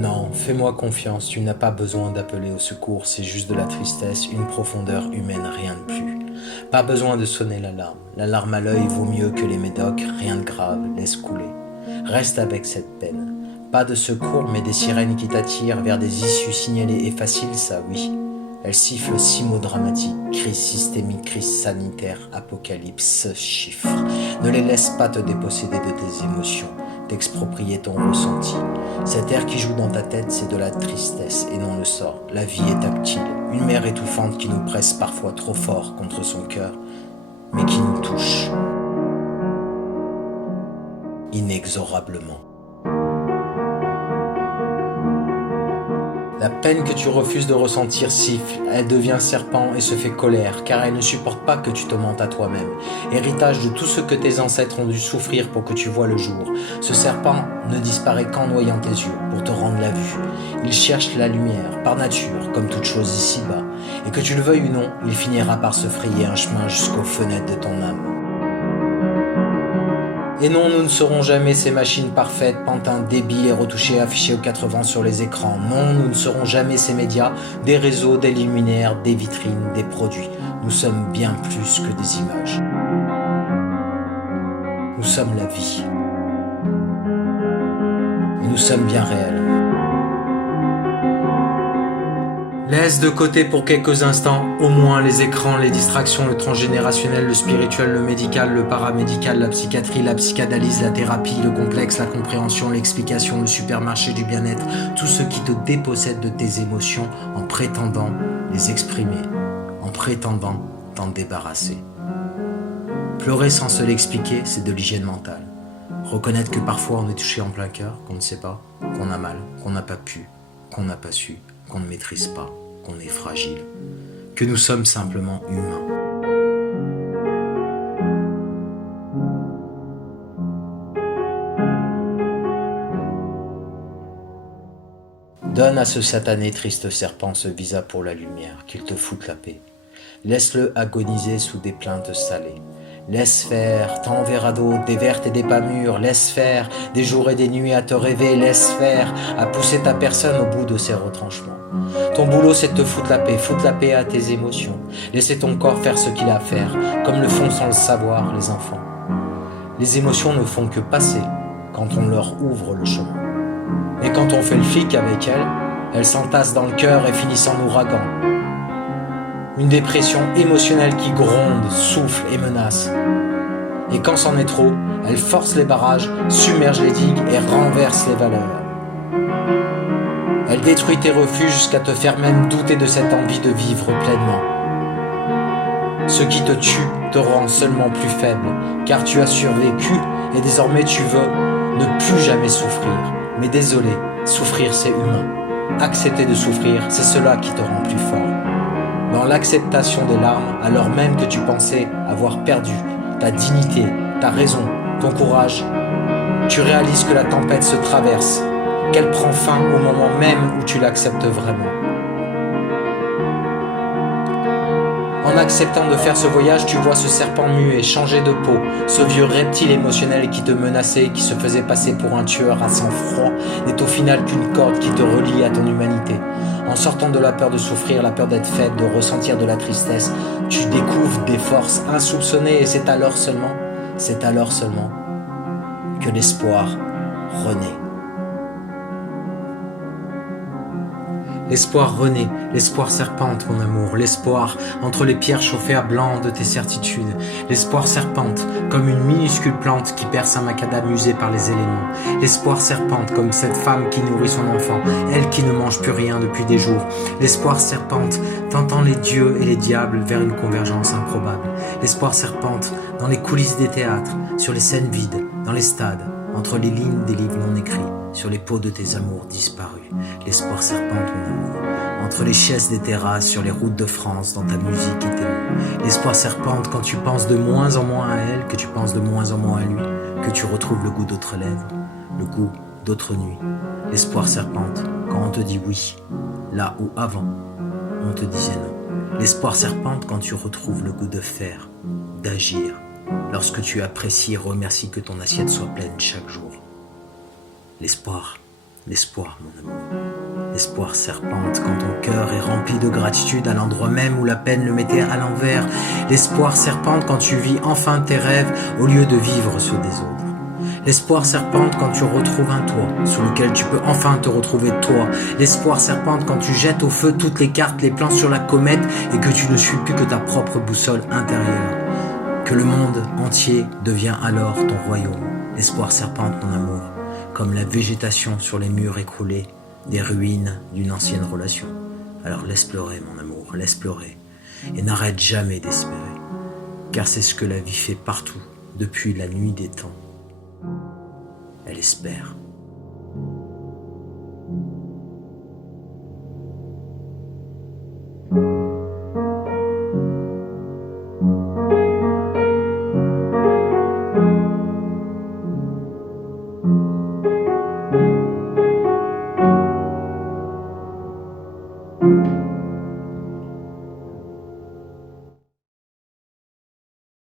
Non, fais-moi confiance, tu n'as pas besoin d'appeler au secours, c'est juste de la tristesse, une profondeur humaine, rien de plus. Pas besoin de sonner l'alarme à l'œil vaut mieux que les médocs, rien de grave, laisse couler. Reste avec cette peine. Pas de secours, mais des sirènes qui t'attirent vers des issues signalées et faciles, ça oui. Elles sifflent 6 mots dramatiques, crise systémique, crise sanitaire, apocalypse, chiffres. Ne les laisse pas te déposséder de tes émotions, t'exproprier ton ressenti. Cet air qui joue dans ta tête, c'est de la tristesse et non le sort. La vie est tactile, une mer étouffante qui nous presse parfois trop fort contre son cœur, mais qui nous touche inexorablement. La peine que tu refuses de ressentir siffle, elle devient serpent et se fait colère, car elle ne supporte pas que tu te mentes à toi-même. Héritage de tout ce que tes ancêtres ont dû souffrir pour que tu vois le jour. Ce serpent ne disparaît qu'en noyant tes yeux, pour te rendre la vue. Il cherche la lumière, par nature, comme toute chose ici-bas. Et que tu le veuilles ou non, il finira par se frayer un chemin jusqu'aux fenêtres de ton âme. Et non, nous ne serons jamais ces machines parfaites, pantins débiles et retouchés affichés aux 80 sur les écrans. Non, nous ne serons jamais ces médias, des réseaux, des luminaires, des vitrines, des produits. Nous sommes bien plus que des images. Nous sommes la vie. Et nous sommes bien réels. Laisse de côté pour quelques instants, au moins les écrans, les distractions, le transgénérationnel, le spirituel, le médical, le paramédical, la psychiatrie, la psychanalyse, la thérapie, le complexe, la compréhension, l'explication, le supermarché du bien-être, tout ce qui te dépossède de tes émotions en prétendant les exprimer, en prétendant t'en débarrasser. Pleurer sans se l'expliquer, c'est de l'hygiène mentale. Reconnaître que parfois on est touché en plein cœur, qu'on ne sait pas, qu'on a mal, qu'on n'a pas pu, qu'on n'a pas su, qu'on ne maîtrise pas, qu'on est fragile, que nous sommes simplement humains. Donne à ce satané triste serpent ce visa pour la lumière, qu'il te foute la paix. Laisse-le agoniser sous des plaintes salées. Laisse faire, tant verra d'eau, des vertes et des pas mûres. Laisse faire, des jours et des nuits à te rêver. Laisse faire, à pousser ta personne au bout de ses retranchements. Ton boulot, c'est de te foutre la paix à tes émotions. Laisser ton corps faire ce qu'il a à faire, comme le font sans le savoir les enfants. Les émotions ne font que passer quand on leur ouvre le chemin. Et quand on fait le flic avec elles, elles s'entassent dans le cœur et finissent en ouragan. Une dépression émotionnelle qui gronde, souffle et menace. Et quand c'en est trop, elle force les barrages, submerge les digues et renverse les valeurs. Elle détruit tes refuges jusqu'à te faire même douter de cette envie de vivre pleinement. Ce qui te tue te rend seulement plus faible, car tu as survécu et désormais tu veux ne plus jamais souffrir. Mais désolé, souffrir c'est humain. Accepter de souffrir, c'est cela qui te rend plus fort. Dans l'acceptation des larmes, alors même que tu pensais avoir perdu ta dignité, ta raison, ton courage, tu réalises que la tempête se traverse, qu'elle prend fin au moment même où tu l'acceptes vraiment. En acceptant de faire ce voyage, tu vois ce serpent muet changer de peau, ce vieux reptile émotionnel qui te menaçait, qui se faisait passer pour un tueur à sang-froid, n'est au final qu'une corde qui te relie à ton humanité. En sortant de la peur de souffrir, la peur d'être faible, de ressentir de la tristesse, tu découvres des forces insoupçonnées et c'est alors seulement que l'espoir renaît. L'espoir renaît, l'espoir serpente, mon amour, l'espoir entre les pierres chauffées à blanc de tes certitudes. L'espoir serpente, comme une minuscule plante qui perce un macadam usé par les éléments. L'espoir serpente, comme cette femme qui nourrit son enfant, elle qui ne mange plus rien depuis des jours. L'espoir serpente, tentant les dieux et les diables vers une convergence improbable. L'espoir serpente, dans les coulisses des théâtres, sur les scènes vides, dans les stades, entre les lignes des livres non écrits, sur les peaux de tes amours disparus. L'espoir serpente, mon amour, entre les chaises des terrasses, sur les routes de France, dans ta musique et tes mots. L'espoir serpente quand tu penses de moins en moins à elle, que tu penses de moins en moins à lui, que tu retrouves le goût d'autres lèvres, le goût d'autres nuits. L'espoir serpente quand on te dit oui, là où avant on te disait non. L'espoir serpente quand tu retrouves le goût de faire, d'agir, lorsque tu apprécies et remercies que ton assiette soit pleine chaque jour. L'espoir L'espoir, mon amour. L'espoir serpente quand ton cœur est rempli de gratitude à l'endroit même où la peine le mettait à l'envers. L'espoir serpente quand tu vis enfin tes rêves au lieu de vivre ceux des autres. L'espoir serpente quand tu retrouves un toit sous lequel tu peux enfin te retrouver toi. L'espoir serpente quand tu jettes au feu toutes les cartes, les plans sur la comète et que tu ne suis plus que ta propre boussole intérieure. Que le monde entier devient alors ton royaume. L'espoir serpente, mon amour, comme la végétation sur les murs écroulés, des ruines d'une ancienne relation. Alors laisse pleurer, mon amour, laisse pleurer, et n'arrête jamais d'espérer, car c'est ce que la vie fait partout, depuis la nuit des temps. Elle espère.